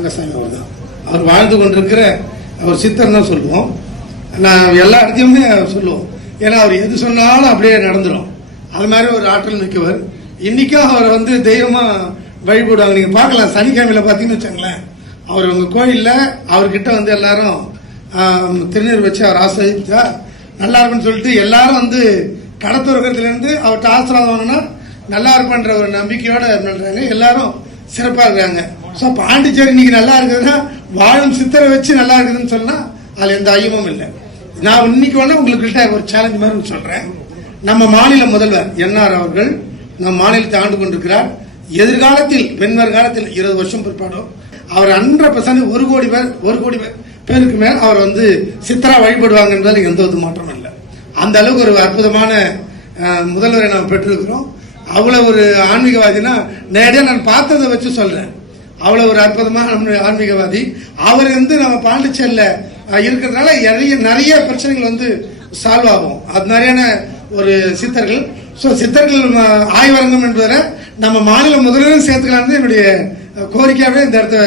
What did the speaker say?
ரங்கசாமி அவர் தான் அவர் வாழ்ந்து கொண்டிருக்கிற அவர் சித்தர் தான் சொல்லுவோம். நான் எல்லா இடத்தையுமே சொல்லுவோம். ஏன்னா அவர் எது சொன்னாலும் அப்படியே நடந்துடும் அது மாதிரி ஒரு ஆற்றல் மிக்கவர். இன்னைக்கும் அவரை வந்து தெய்வமா வழிபடுவாங்க. நீங்க பார்க்கலாம் சனிக்கிழமையில பாத்தீங்கன்னு வச்சாங்களேன் அவர் உங்க கோயில்ல அவர்கிட்ட வந்து எல்லாரும் திருநீர் வச்சு அவர் ஆசிரியா நல்லா இருக்குன்னு சொல்லிட்டு எல்லாரும் வந்து கடத்துறதுல இருந்து அவர்கிட்ட ஆசீர்வாதம் வாங்கினா நல்லா இருப்பான்ற ஒரு நம்பிக்கையோட பண்றாங்க எல்லாரும் சிறப்பா இருக்காங்க. ஸோ பாண்டிச்சேரி இன்னைக்கு நல்லா இருக்குதுன்னா வாழும் சித்தரை வச்சு நல்லா இருக்குதுன்னு சொன்னா அதுல எந்த ஐயமும் இல்லை. நான் இன்னைக்கு வேணா உங்கள்கிட்ட ஒரு சேலஞ்ச் மாதிரி சொல்றேன். நம்ம மாநில முதல்வர் என்ஆர் அவர்கள் நம் மாநிலத்தை ஆண்டு கொண்டிருக்கிறார். எதிர்காலத்தில் பின்வர் காலத்தில் இருபது வருஷம் பிற்பாடும் அவர் ஹண்ட்ரட் பர்சன்ட் ஒரு கோடி பேர் ஒரு கோடி பேர் பேருக்கு மேல் அவர் வந்து சித்தரா வழிபடுவாங்க என்பதில் எந்த ஒரு மாற்றமும் இல்லை. அந்த அளவுக்கு ஒரு அற்புதமான முதல்வரை நாம் பெற்றிருக்கிறோம். அவ்வளவு ஒரு ஆன்மீகவாதினா நேரடியாக நான் பார்த்ததை வச்சு சொல்றேன். அவ்வளவு ஒரு அற்புதமாக நம்முடைய ஆன்மீகவாதி. அவர் வந்து நம்ம பாண்டிச்சேரியில் இருக்கிறதுனால நிறைய நிறைய பிரச்சனைகள் வந்து சால்வ் ஆகும். அது மாதிரியான ஒரு சித்தர்கள். ஸோ சித்தர்கள் ஆய்வரங்கம் என்பதை நம்ம மாநில முதலிடம் சேர்த்துக்கலாம்னு என்னுடைய கோரிக்கையாகவே இந்த இடத்த